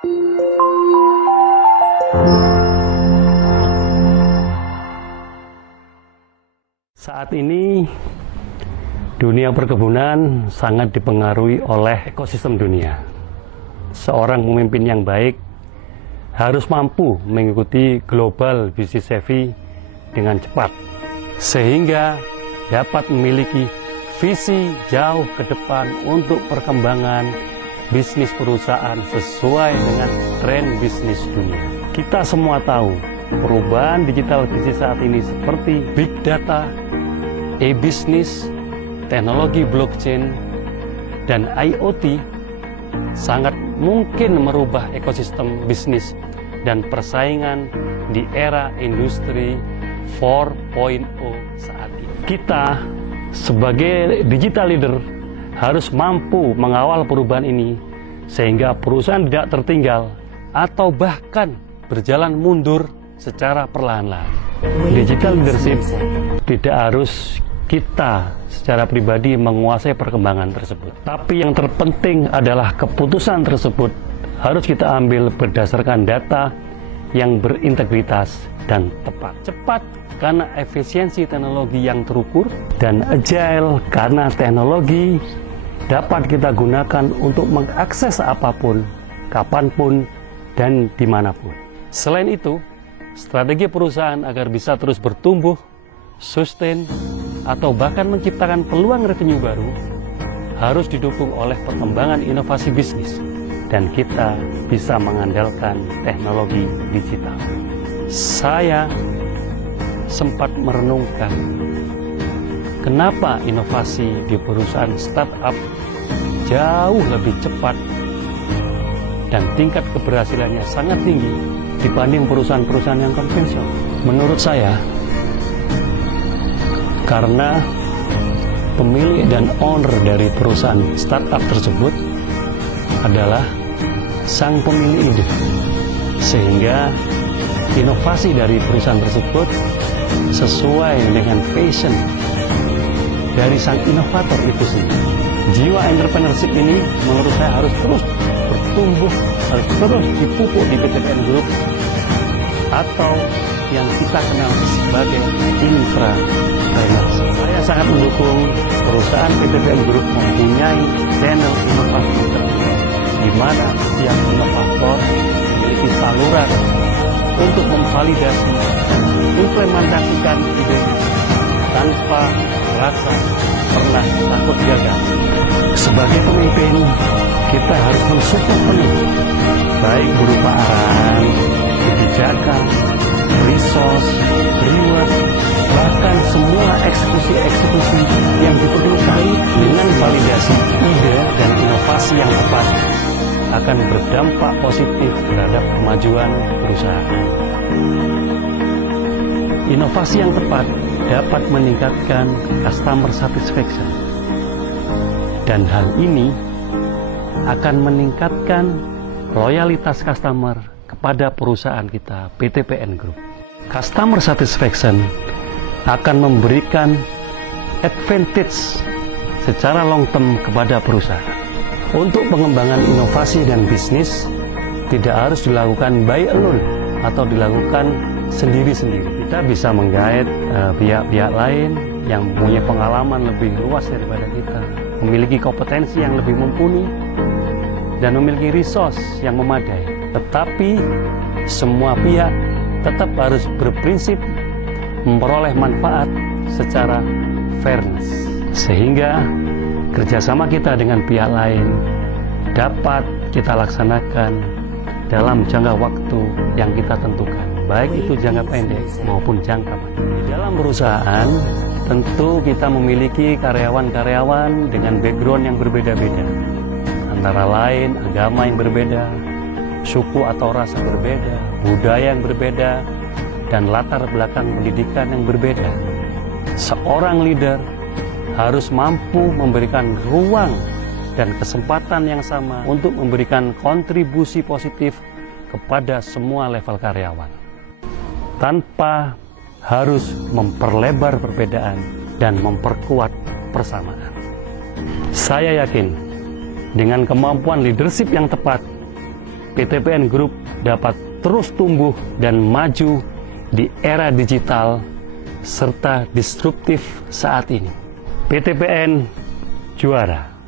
Saat ini dunia perkebunan sangat dipengaruhi oleh ekosistem dunia. Seorang pemimpin yang baik harus mampu mengikuti global business savvy dengan cepat, sehingga dapat memiliki visi jauh ke depan untuk perkembangan bisnis perusahaan sesuai dengan tren bisnis dunia. Kita semua tahu perubahan digital bisnis saat ini seperti big data, e-business, teknologi blockchain, dan IoT sangat mungkin merubah ekosistem bisnis dan persaingan di era industri 4.0 saat ini. Kita sebagai digital leader harus mampu mengawal perubahan ini sehingga perusahaan tidak tertinggal atau bahkan berjalan mundur secara perlahan-lahan. Digital leadership tidak harus kita secara pribadi menguasai perkembangan tersebut. Tapi yang terpenting adalah keputusan tersebut harus kita ambil berdasarkan data yang berintegritas dan tepat. Cepat karena efisiensi teknologi yang terukur, dan agile karena teknologi dapat kita gunakan untuk mengakses apapun, kapanpun, dan dimanapun. Selain itu, strategi perusahaan agar bisa terus bertumbuh, sustain, atau bahkan menciptakan peluang revenue baru harus didukung oleh perkembangan inovasi bisnis, dan kita bisa mengandalkan teknologi digital. Saya sempat merenungkan kenapa inovasi di perusahaan startup jauh lebih cepat dan tingkat keberhasilannya sangat tinggi dibanding perusahaan-perusahaan yang konvensional. Menurut saya, karena pemilik dan owner dari perusahaan startup tersebut adalah sang pemilik ide, sehingga inovasi dari perusahaan tersebut sesuai dengan passion dari sang inovator itu sendiri. Jiwa entrepreneurship ini menurut saya harus terus bertumbuh, harus terus dipupuk di PTPN Group, atau yang kita kenal sebagai intrapreneur. Saya sangat mendukung perusahaan PTPN Group mempunyai channel inovasi di mana setiap inovator memiliki saluran untuk memvalidasi, implementasikan ide tanpa rasa pernah takut gagal. Sebagai pemimpin, kita harus mensupport penuh, baik berupa arahan, kebijakan, resource, reward, bahkan semua eksekusi-eksekusi yang diperlukan dengan validasi ide dan inovasi yang tepat akan berdampak positif terhadap kemajuan perusahaan. Inovasi yang tepat dapat meningkatkan customer satisfaction, dan hal ini akan meningkatkan loyalitas customer kepada perusahaan kita, PTPN Group. Customer satisfaction akan memberikan advantage secara long term kepada perusahaan. Untuk pengembangan inovasi dan bisnis tidak harus dilakukan by alone atau dilakukan sendiri-sendiri. Kita bisa menggait pihak-pihak lain yang punya pengalaman lebih luas daripada kita, memiliki kompetensi yang lebih mumpuni, dan memiliki resource yang memadai. Tetapi semua pihak tetap harus berprinsip memperoleh manfaat secara fairness, sehingga kerjasama kita dengan pihak lain dapat kita laksanakan dalam jangka waktu yang kita tentukan, baik itu jangka pendek maupun jangka panjang. Di dalam perusahaan tentu kita memiliki karyawan-karyawan dengan background yang berbeda-beda, antara lain agama yang berbeda, suku atau ras yang berbeda, budaya yang berbeda, dan latar belakang pendidikan yang berbeda. Seorang leader harus mampu memberikan ruang dan kesempatan yang sama untuk memberikan kontribusi positif kepada semua level karyawan, tanpa harus memperlebar perbedaan dan memperkuat persamaan. Saya yakin dengan kemampuan leadership yang tepat, PTPN Group dapat terus tumbuh dan maju di era digital serta disruptif saat ini. PTPN juara.